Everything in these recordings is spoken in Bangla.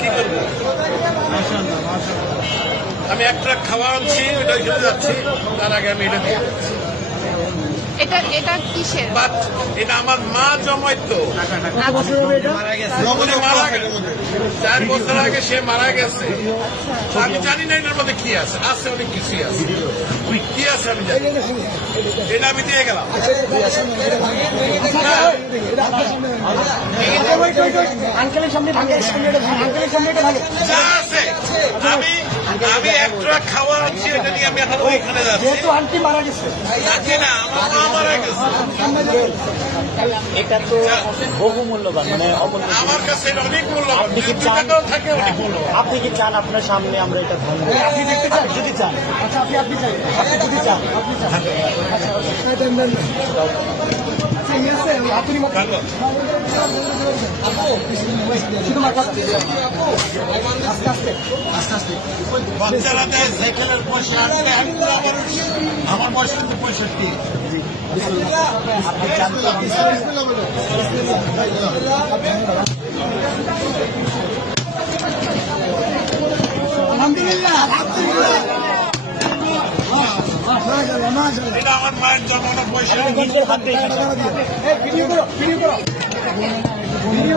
কি করব? আমি এক ট্রাক খাওয়া আনছি ওটা ওইখানে যাচ্ছি। তার আগে আমি এটা দিয়ে এটা এটা কিসের? বাট এটা আমার মা জমাইতো। উনি মারা গেছে চার বছর আগে সে মারা গেছে। আমি জানি না এটার মধ্যে কি আছে আছে অনেক কিছুই আছে। কি আছে আমি জানি এটা আমি দিয়ে গেলাম। আঙ্কেলের সামনে আঙ্কেলের সামনে আমি আমি এক ট্রাক খাওয়া এটা নিয়ে আমি এখন ওইখানে যাচ্ছি। যেহেতু আন্টি মারা গেছে। যাচ্ছি না আমার মা মারা গেছে। এটা তো বহু মূল্যবান মানে অমূল্য। আমার কাছে অনেক মূল্যবান। আপনি কি চান? থাকে অনেক মূল্যবান। আপনি কি চান আপনার সামনে আমরা এটা ভাঙবো আপনি দেখতে চান? যদি চান। আচ্ছা আপনি আপনি চাই আপনি যদি চান। আপনি চান আচ্ছা আচ্ছা। সাইকেলের পয়সা আনতে আমি তো আমার আমার বয়স পঁয়ষট্টি এটা আমার মায়ের জমানো পয়সা। নিজের হাতে ভিডিও করো ভিডিও করো। ভিডিও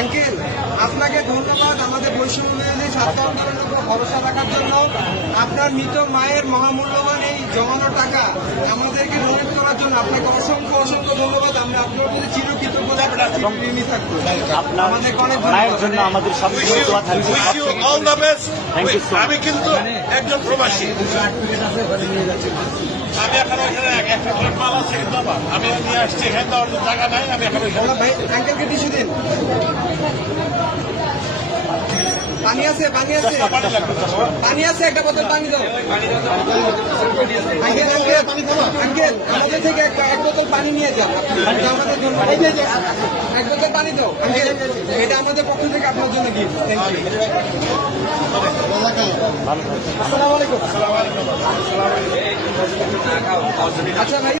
আঙ্কেল, আপনাকে ধন্যবাদ। আমাদের বৈষম্য বিরোধী ছাত্র আন্দোলনের উপর ভরসা রাখার জন্য আপনার মৃত মায়ের মহামূল্যবান এই জমানো টাকা আমাদেরকে আপনাকে অসংখ্য অসংখ্য ধন্যবাদ। আমরা আপনার প্রতি থাকব আপনার অনেক মায়ের জন্য আমাদের সবসময় দোয়া থাকবে। much. আমি কিন্তু একজন প্রবাসী। আমি এখন ওইখানে এক- একটা মাল আছে কিন্তু আমার আমি নিয়ে আসছি এখানে জায়গা নাই আমি এখন ওইখানে ভাই আঙ্কেলকে টিস্যু দিন। পানি আছে পানি আছে। পানি আছে, একটা বোতল পানি দাও। আমাদের থেকে এক বোতল পানি নিয়ে যাও। আমাদের জন্য এক বোতল পানি দাও। এটা আমাদের পক্ষ থেকে আপনার জন্য গিফট আচ্ছা ভাই।